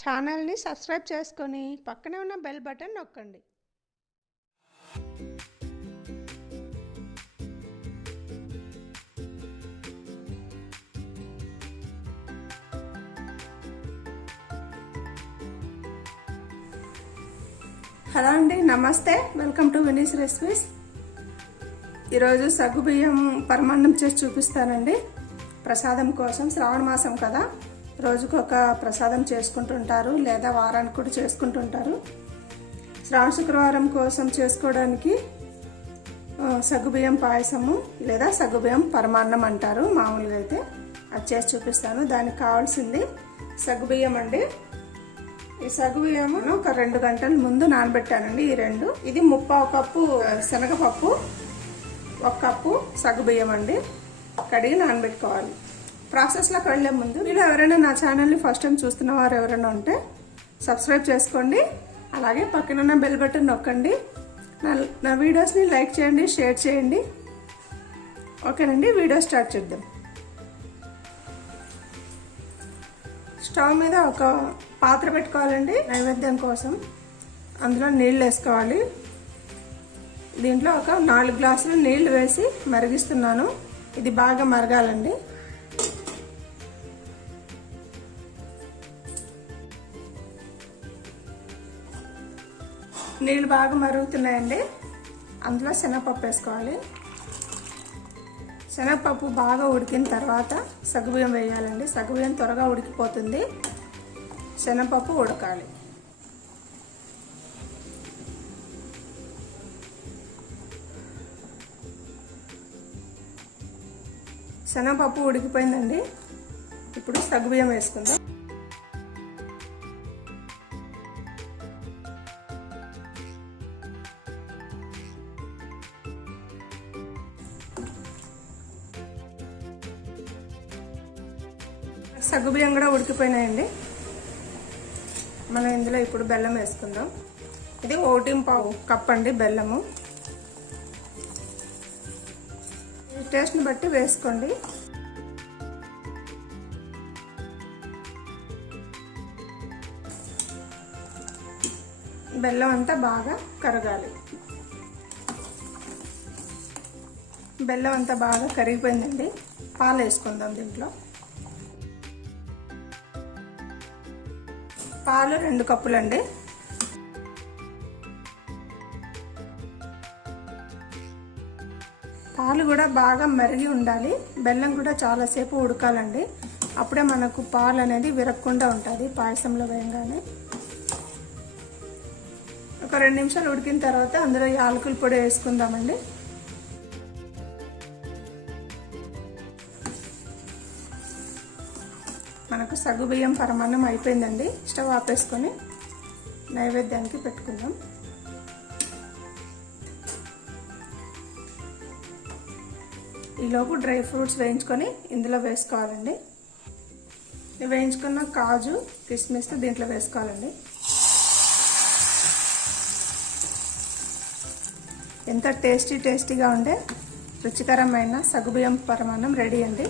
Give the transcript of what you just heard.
ఛానల్ని సబ్స్క్రైబ్ చేసుకొని పక్కనే ఉన్న బెల్ బటన్ నొక్కండి. హలో అండి, నమస్తే. Welcome to Vini's recipes. ఈరోజు సగ్గుబియ్యం పరమాన్నం చేసి చూపిస్తానండి. ప్రసాదం కోసం, శ్రావణ మాసం కదా, రోజుకొక ప్రసాదం చేసుకుంటుంటారు, లేదా వారానికి కూడా చేసుకుంటుంటారు. శ్రావణ శుక్రవారం కోసం చేసుకోవడానికి సగ్గుబియ్యం పాయసము లేదా సగ్గుబియ్యం పరమాన్నం అంటారు మామూలుగా అయితే. అది చేసి చూపిస్తాను. దానికి కావాల్సింది సగ్గుబియ్యం అండి. ఈ సగ్గుబియ్యము ఒక 2 గంటల ముందు నానబెట్టానండి. ఈ రెండు, ఇది 1/2 కప్పు శనగపప్పు, 1 కప్పు సగ్గుబియ్యం అండి. కడిగి నానబెట్టుకోవాలి. ప్రాసెస్లోకి వెళ్ళే ముందు మీరు ఎవరైనా నా ఛానల్ని ఫస్ట్ టైం చూస్తున్న వారు ఎవరైనా ఉంటే సబ్స్క్రైబ్ చేసుకోండి. అలాగే పక్కనున్న బెల్ బటన్ నొక్కండి. నా వీడియోస్ని లైక్ చేయండి, షేర్ చేయండి. ఓకేనండి, వీడియో స్టార్ట్ చేద్దాం. స్టవ్ మీద ఒక పాత్ర పెట్టుకోవాలండి నైవేద్యం కోసం. అందులో నీళ్ళు వేసుకోవాలి. దీంట్లో ఒక 4 గ్లాసులు నీళ్లు వేసి మరిగిస్తున్నాను. ఇది బాగా మరగాలండి. నీళ్ళు బాగా మరుగుతున్నాయండి. అందులో శనగపప్పు వేసుకోవాలి. శనగపప్పు బాగా ఉడికిన తర్వాత సగ్గుబియ్యం వేయాలండి. సగ్గుబియ్యం త్వరగా ఉడికిపోతుంది. శనగపప్పు ఉడకాలి. శనగపప్పు ఉడికిపోయిందండి. ఇప్పుడు సగ్గుబియ్యం వేసుకుందాం. సగ్గుబియ్యం కూడా ఉడికిపోయినాయండి. మనం ఇందులో ఇప్పుడు బెల్లం వేసుకుందాం. ఇది 1.5 కప్ అండి బెల్లము. టేస్ట్ని బట్టి వేసుకోండి. బెల్లం అంతా బాగా కరగాలి. బెల్లం అంతా బాగా కరిగిపోయిందండి. పాలు వేసుకుందాం. దీంట్లో పాలు 2 కప్పులండి. పాలు కూడా బాగా మరిగి ఉండాలి. బెల్లం కూడా చాలాసేపు ఉడకాలండి. అప్పుడే మనకు పాలు అనేది విరగకుండా ఉంటుంది పాయసంలో వేయగానే. ఒక 2 నిమిషాలు ఉడికిన తర్వాత అందులో యాలకుల పొడి వేసుకుందామండి. మనకు సగ్గుబియ్యం పరమాన్నం అయిపోయిందండి. స్టవ్ ఆపేసుకొని నైవేద్యానికి పెట్టుకుందాం. ఈలోపు డ్రై ఫ్రూట్స్ వేయించుకొని ఇందులో వేసుకోవాలండి. వేయించుకున్న కాజు, కిస్మిస్ దీంట్లో వేసుకోవాలండి. ఎంత టేస్టీగా ఉండే రుచికరమైన సగ్గుబియ్యం పరమాన్నం రెడీ అండి.